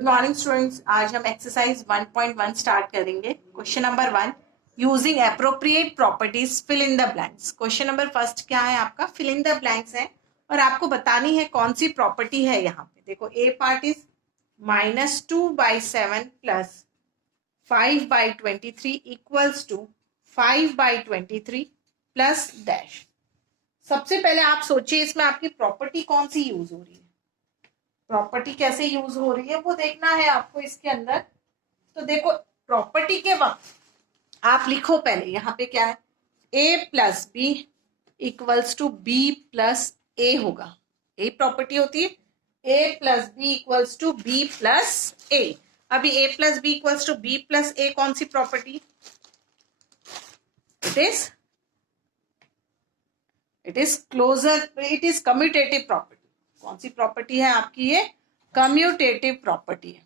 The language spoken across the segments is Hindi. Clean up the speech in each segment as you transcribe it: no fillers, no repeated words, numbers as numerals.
Good morning students. आज हम एक्सरसाइज 1.1 स्टार्ट करेंगे। Question number 1, using appropriate properties fill in the blanks. Question number first क्या है आपका, फिल इन द ब्लैंक्स है और आपको बतानी है कौन सी प्रॉपर्टी है। यहाँ पे देखो, A part is -2/7 plus 5/23 equals to 5/23 plus dash. सबसे पहले आप सोचिए इसमें आपकी प्रॉपर्टी कौन सी यूज हो रही है। प्रॉपर्टी कैसे यूज हो रही है वो देखना है आपको इसके अंदर। तो देखो, प्रॉपर्टी के वक्त आप लिखो पहले यहाँ पे क्या है, a plus B equals to B plus A होगा। ए प्रॉपर्टी होती है, a plus B equals to B plus A. अभी a plus B equals to B plus A कौन सी property? It is closure, it is commutative property. कौन सी प्रॉपर्टी है आपकी? ये कम्यूटेटिव प्रॉपर्टी है।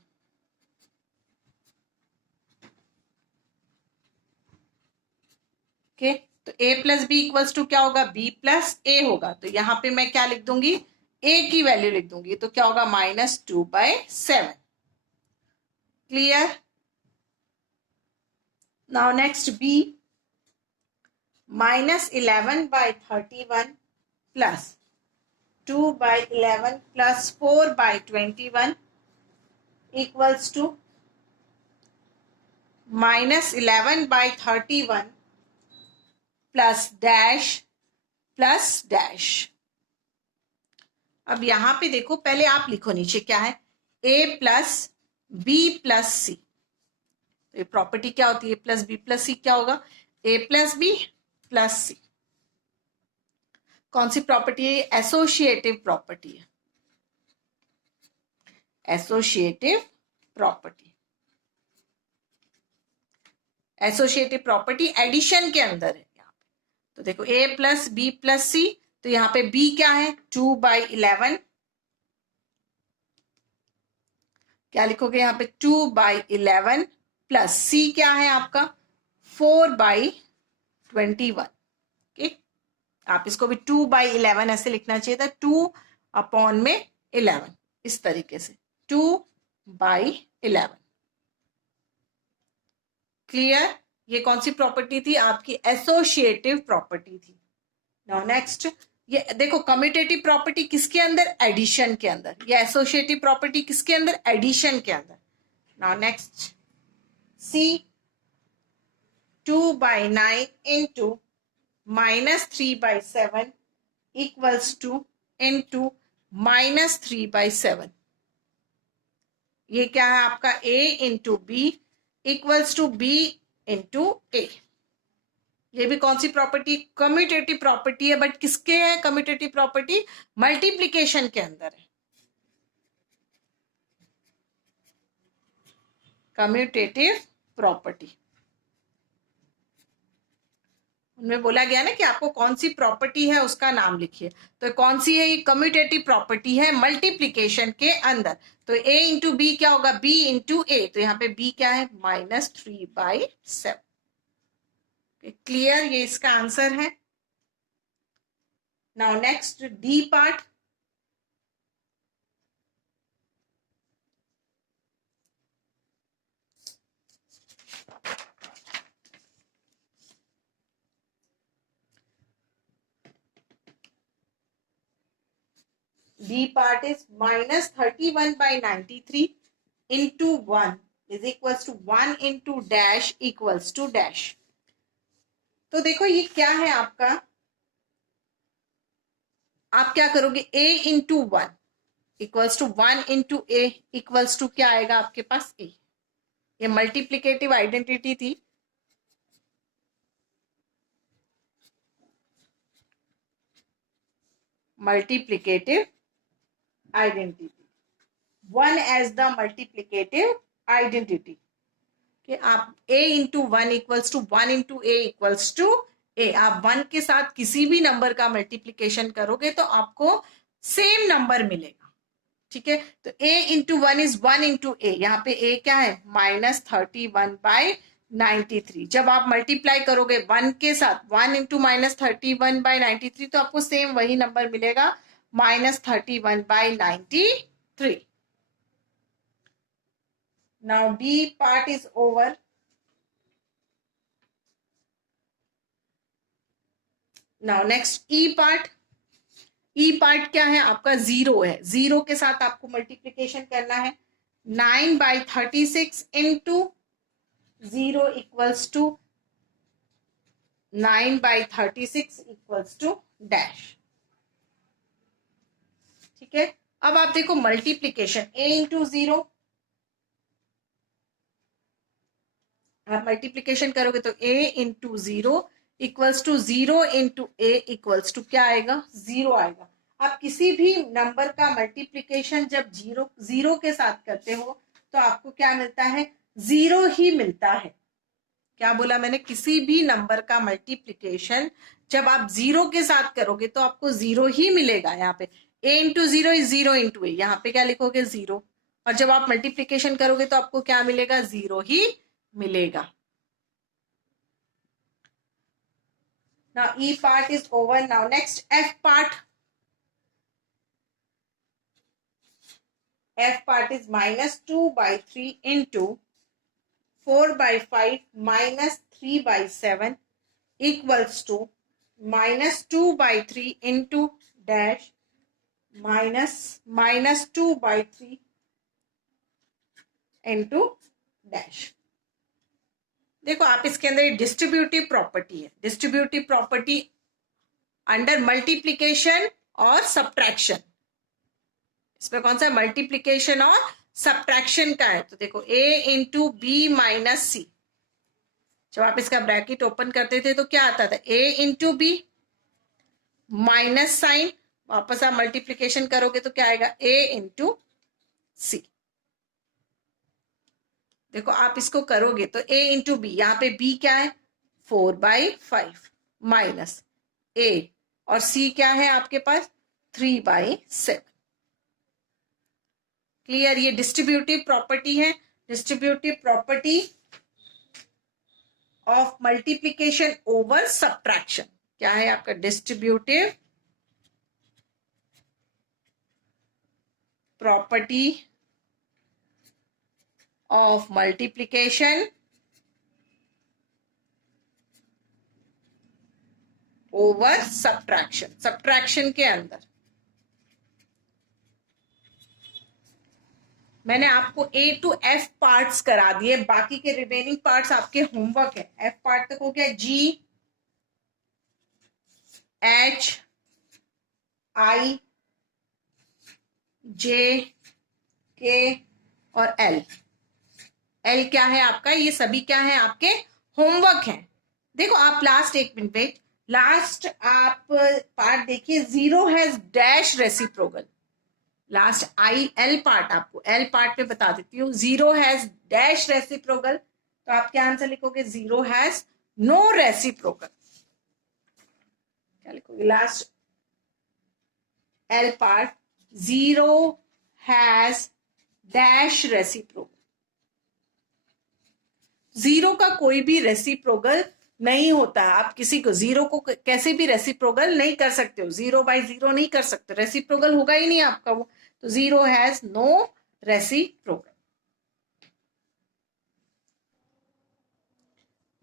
ओके, तो a plus B equals to क्या होगा? b प्लस ए होगा। तो यहां पे मैं क्या लिख दूंगी? a की वैल्यू लिख दूंगी, तो क्या होगा? -2/7। Clear? Now next b, -11/31 plus 2/11 plus 4/21 equals to -11/31 plus dash plus dash. अब यहां पे देखो, पहले आप लिखो नीचे क्या है, a plus B plus C. तो ये प्रॉपर्टी क्या होती है? प्लस बी प्लस सी क्या होगा? a plus B plus C. कौन सी प्रॉपर्टी है? एसोसिएटिव प्रॉपर्टी है। Associative property, associative property addition के अंदर है यहाँ पे। तो देखो, a plus B plus C, तो यहाँ पे b क्या है? 2/11। क्या लिखोगे यहाँ पे? 2/11 प्लस c क्या है आपका? 4/21। ओके, आप इसको भी 2/11 ऐसे लिखना चाहिए था, 2/11 इस तरीके से, 2/11। क्लियर? ये कौन सी प्रॉपर्टी थी आपकी? एसोसिएटिव प्रॉपर्टी थी। नाउ नेक्स्ट, ये देखो, कम्यूटेटिव प्रॉपर्टी किसके अंदर? एडिशन के अंदर। ये एसोसिएटिव प्रॉपर्टी किसके अंदर? एडिशन के अंदर। Now next, C 2/9 into -3/7 equals to into -3/7। ये क्या है आपका? a into B equals to B into A. ये भी कौन सी प्रॉपर्टी? कम्यूटेटिव प्रॉपर्टी है, बट किसके है कम्यूटेटिव प्रॉपर्टी? मल्टीप्लीकेशन के अंदर है। कम्यूटेटिव प्रॉपर्टी, उनमें बोला गया ना कि आपको कौन सी प्रॉपर्टी है उसका नाम लिखिए। तो कौन सी है? ये कम्यूटेटिव प्रॉपर्टी है मल्टीप्लीकेशन के अंदर। तो a इंटू बी क्या होगा? b इंटू ए। तो यहाँ पे b क्या है? -3/7। क्लियर? ये इसका आंसर है। Now next, D part. D part is -31/93 into 1 is equals to 1 into dash equals to dash। तो देखो, ये क्या है आपका? आप क्या करोगे? a into 1 equals to 1 into A equals to क्या आएगा आपके पास? a। ये मल्टीप्लीकेटिव आइडेंटिटी थी। Multiplicative identity, 1 as the multiplicative identity कि आप a into 1 equals to 1 into A equals to A. आप 1 के साथ किसी भी नंबर का मल्टीप्लीकेशन करोगे तो आपको सेम नंबर मिलेगा। ठीक है, तो a into 1 is 1 into A. यहाँ पे a क्या है? -31/93। जब आप मल्टीप्लाई करोगे 1 के साथ, 1 इंटू -31/93, तो आपको सेम वही नंबर मिलेगा, -31/93। Now D part is over. Now next E part. E part क्या है आपका? जीरो है. जीरो के साथ आपको मल्टीप्लीकेशन करना है. 9/36 into zero equals to 9/36 equals to dash. ठीक है. अब आप देखो मल्टीप्लीकेशन a इंटू जीरो. आप मल्टीप्लीकेशन करोगे तो a into zero equals to zero into a equals to क्या आएगा? जीरो आएगा. आप किसी भी नंबर का मल्टीप्लीकेशन जब जीरो जीरो के साथ करते हो तो आपको क्या मिलता है? जीरो ही मिलता है. क्या बोला मैंने? किसी भी नंबर का मल्टीप्लीकेशन जब आप जीरो के साथ करोगे तो आपको जीरो ही मिलेगा. यहाँ पे a into zero is zero into A. यहाँ पे क्या लिखोगे? जीरो. और जब आप मल्टीप्लीकेशन करोगे तो आपको क्या मिलेगा? जीरो ही मिलेगा. Now E part is over. Now next F part. F part is -2/3 into 4/5 minus 3/7 equals to -2/3 into dash minus 2/3 into dash. देखो आप इसके अंदर डिस्ट्रीब्यूटिव प्रॉपर्टी है. डिस्ट्रीब्यूटिव प्रॉपर्टी अंडर मल्टीप्लीकेशन और सब्ट्रैक्शन. इसमें कौन सा? मल्टीप्लीकेशन और सब्ट्रैक्शन का है. तो देखो a इंटू बी माइनस सी. जब आप इसका ब्रैकेट ओपन करते थे तो क्या आता था? a into B minus sign. वापस आप मल्टीप्लीकेशन करोगे तो क्या आएगा? a into C. देखो आप इसको करोगे तो a इंटू बी. यहाँ पे b क्या है? 4/5 माइनस a और c क्या है आपके पास? 3/7. क्लियर? ये डिस्ट्रीब्यूटिव प्रॉपर्टी है. Distributive property of multiplication over subtraction. क्या है आपका? Distributive property of multiplication over subtraction. Subtraction के अंदर मैंने आपको A to F पार्ट्स करा दिए. बाकी के रिमेनिंग पार्ट्स आपके होमवर्क है. F पार्ट तक हो गया. G, H, I, J, K और L. L क्या है आपका? ये सभी क्या है? आपके होमवर्क है. देखो आप लास्ट एक मिनट पे लास्ट आप पार्ट देखिए. Zero has dash reciprocal. Last I L part आपको एल पार्ट पे बता देती हूँ. Zero has dash reciprocal. तो आप क्या आंसर लिखोगे? Zero has no reciprocal. क्या लिखोगे? Last L part zero has dash reciprocal. Zero का कोई भी रेसिप्रोकल नहीं होता. आप किसी को जीरो को कैसे भी रेसिप्रोकल नहीं कर सकते हो. 0/0 नहीं कर सकते. रेसिप्रोकल होगा ही नहीं आपका वो. तो zero has no reciprocal.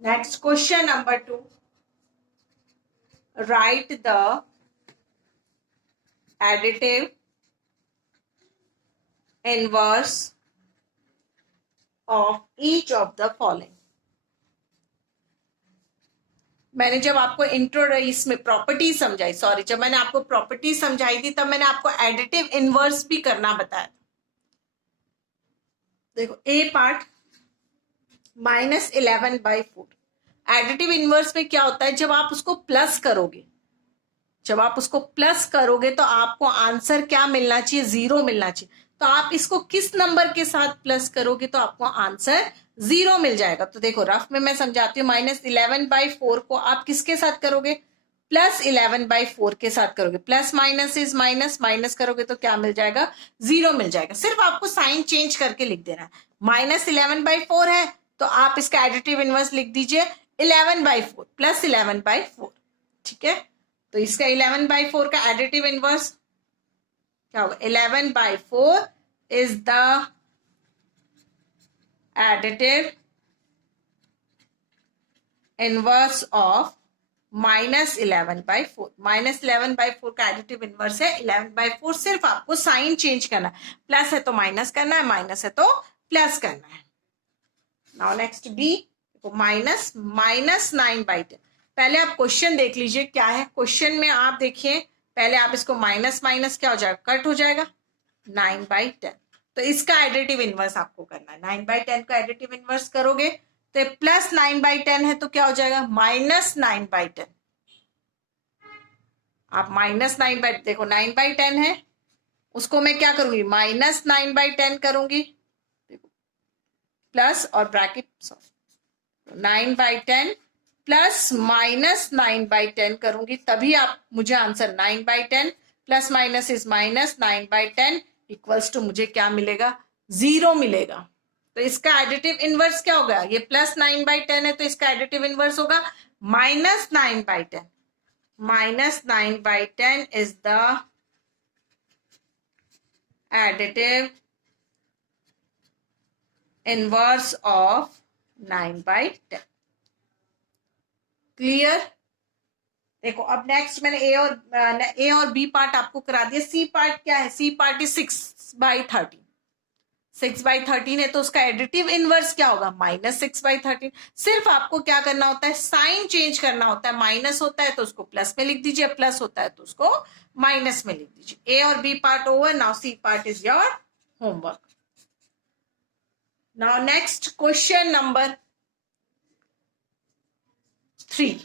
Next question number 2. Right the additive inverse of each of the following. मैंने जब आपको इंट्रो इसमें प्रॉपर्टी समझाई, सॉरी, जब मैंने आपको प्रॉपर्टी समझाई थी तब मैंने आपको एडिटिव इनवर्स भी करना बताया. देखो ए पार्ट -11/4. एडिटिव इनवर्स में क्या होता है? जब आप उसको प्लस करोगे, जब आप उसको प्लस करोगे तो आपको आंसर क्या मिलना चाहिए? जीरो मिलना चाहिए. तो आप इसको किस नंबर के साथ प्लस करोगे तो आपको आंसर जीरो मिल जाएगा. तो देखो रफ में मैं समझाती हूँ. -11/4 को आप किसके साथ करोगे? +11/4 के साथ करोगे. Plus minus is minus. Minus करोगे तो क्या मिल जाएगा? जीरो मिल जाएगा. सिर्फ आपको साइन चेंज करके लिख देना है. -11/4 है तो आप इसका एडिटिव इनवर्स लिख दीजिए 11/4 +11/4. ठीक है. तो इसका 11/4 का एडिटिव इनवर्स क्या होगा? 11/4 is the additive inverse of -11/4। -11/4 का एडिटिव इनवर्स है 11/4। सिर्फ आपको साइन चेंज करना है, प्लस है तो माइनस करना है, माइनस है तो प्लस करना है। Now next B, -9/10। पहले आप क्वेश्चन देख लीजिए क्या है। क्वेश्चन में आप देखिए, पहले आप इसको माइनस माइनस क्या हो जाएगा, कट हो जाएगा, 9/10। तो इसका एडिटिव इनवर्स आपको करना है। 9/10 का एडिटिव इनवर्स करोगे तो प्लस 9/10 है तो क्या हो जाएगा, -9/10। आप -9/, देखो 9/10 है, उसको मैं क्या करूंगी, -9/10 करूंगी, प्लस और ब्रैकेट, 9/10 प्लस -9/10 करूंगी, तभी आप मुझे answer 9/10 plus minus is minus, 9/10 equals to मुझे क्या मिलेगा, 0 मिलेगा। तो इसका एडिटिव इनवर्स क्या होगा, ये प्लस 9/10 है तो इसका एडिटिव इनवर्स होगा -9/10। -9/10 is the additive inverse of 9/10। Clear. देखो अब नेक्स्ट मैंने ए और बी पार्ट आपको करा दिया। सी पार्ट क्या है, सी पार्ट इज 6/13। 6/13 है तो उसका एडिटिव इनवर्स क्या होगा, -6/13। सिर्फ आपको क्या करना होता है, साइन चेंज करना होता है। माइनस होता है तो उसको प्लस में लिख दीजिए, प्लस होता है तो उसको माइनस में लिख दीजिए। ए और B part over, now C part is your homework. Now next question number 3।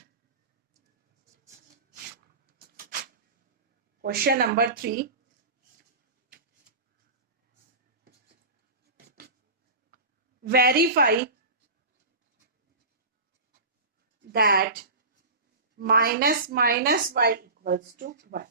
Question number 3, verify that minus minus y equals to 1।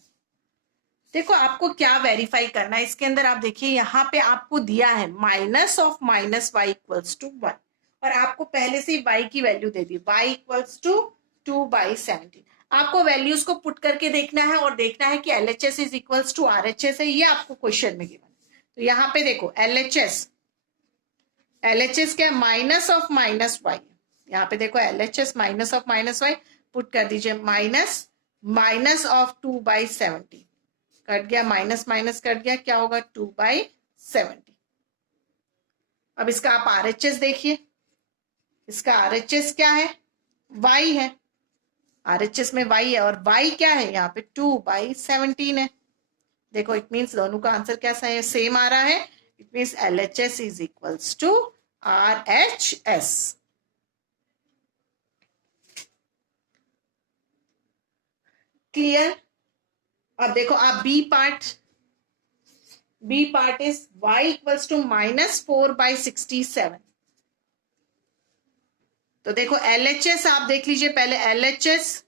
देखो आपको क्या वेरीफाई करना है, इसके अंदर आप देखिए यहाँ पे आपको दिया है minus of minus y equals to 1, और आपको पहले से ही y की वैल्यू दे दी, y इक्वल्स टू 2/17। आपको वैल्यूज को पुट करके देखना है और देखना है कि LHS is equals to RHS है, ये आपको क्वेश्चन में गिवन। तो यहाँ पे देखो LHS क्या, माइनस ऑफ माइनस वाई। यहाँ पे देखो LHS minus of minus Y, put कर दीजिए, माइनस ऑफ 2/70, कट गया, माइनस माइनस कट गया, क्या होगा 2/70। अब इसका आप RHS देखिए, इसका RHS क्या है, y है, RHS में y है, और y क्या है यहाँ पे 2/17 है। देखो इट मीन्स दोनों का आंसर कैसा है, सेम आ रहा है। It means LHS is equals to RHS। Clear. अब देखो आप B part is y equals to -4/67। तो देखो LHS आप देख लीजिए पहले, LHS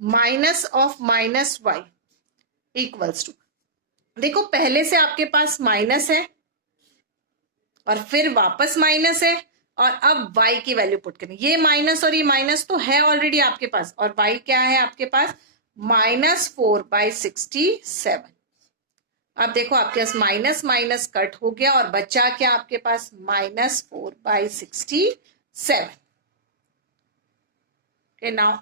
minus of minus y equals to, देखो पहले से आपके पास माइनस है और फिर वापस माइनस है, और अब y की वैल्यू पुट करें, ये माइनस और ये माइनस तो है ऑलरेडी आपके पास, और y क्या है आपके पास, -4/67। अब देखो आपके पास माइनस माइनस कट हो गया और बचा क्या आपके पास, -4/67। नाउ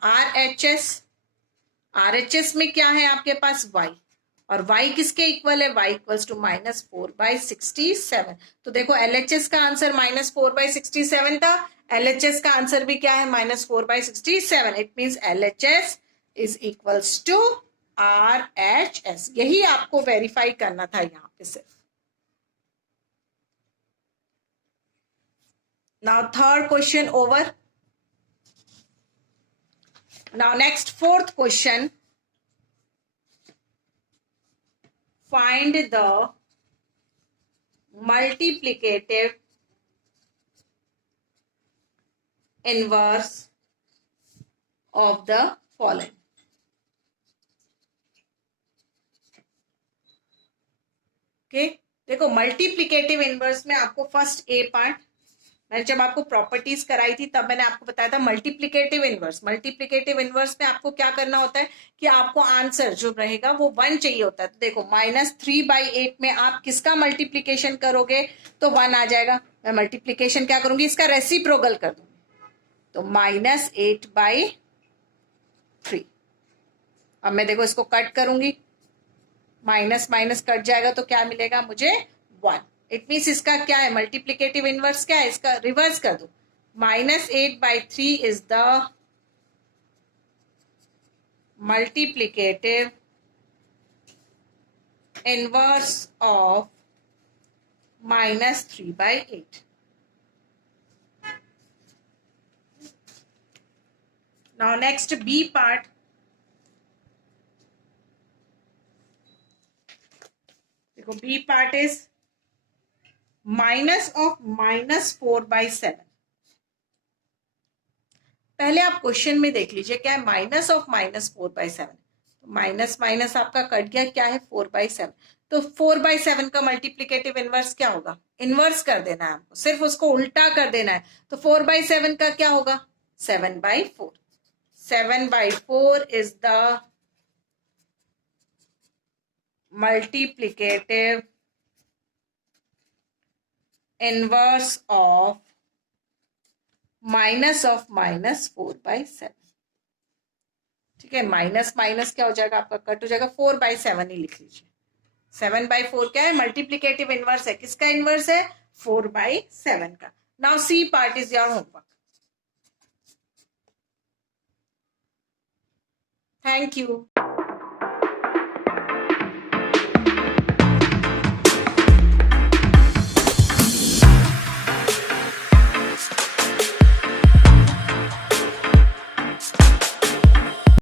RHS में क्या है आपके पास y, और y किसके इक्वल है, y इक्वल्स टू -4/67। तो देखो LHS का आंसर -4/67 था, LHS का आंसर भी क्या है, -4/67। It means LHS is equals to RHS। यही आपको वेरीफाई करना था यहाँ पे सिर्फ। Now third question over. Now next fourth question, find the multiplicative inverse of the following। Okay देखो मल्टीप्लिकेटिव इनवर्स में आपको फर्स्ट ए पार्ट मैंने जब आपको प्रॉपर्टीज कराई थी तब मैंने आपको बताया था मल्टीप्लिकेटिव इनवर्स। मल्टीप्लिकेटिव इनवर्स में आपको क्या करना होता है कि आपको आंसर जो रहेगा वो 1 चाहिए होता है। तो देखो -3/8 में आप किसका मल्टीप्लीकेशन करोगे तो 1 आ जाएगा। मैं मल्टीप्लीकेशन क्या करूंगी, इसका रेसिप्रोकल कर दूंगी, तो -8/3। अब मैं देखो इसको कट करूंगी, माइनस माइनस कट जाएगा तो क्या मिलेगा मुझे 1। इट मीन्स इसका क्या है, मल्टीप्लिकेटिव इनवर्स क्या है, इसका रिवर्स कर दो। -8/3 is the multiplicative inverse of -3/8। Now next B part. देखो B part is minus of -4/7। पहले आप क्वेश्चन में देख लीजिए क्या है, माइनस ऑफ -4/7। माइनस माइनस आपका कट गया, क्या है 4/7। तो 4/7 का मल्टीप्लिकेटिव इनवर्स क्या होगा, इनवर्स कर देना है आपको, सिर्फ उसको उल्टा कर देना है। तो 4/7 का क्या होगा 7/4। 7/4 is the multiplicative inverse of -4/7। ठीक है, माइनस माइनस क्या हो जाएगा आपका कट हो जाएगा, 4/7 ही लिख लीजिए। 7/4 क्या है, मल्टीप्लिकेटिव इनवर्स है, किसका इनवर्स है 4/7 का। Now C part is your homework. Thank you.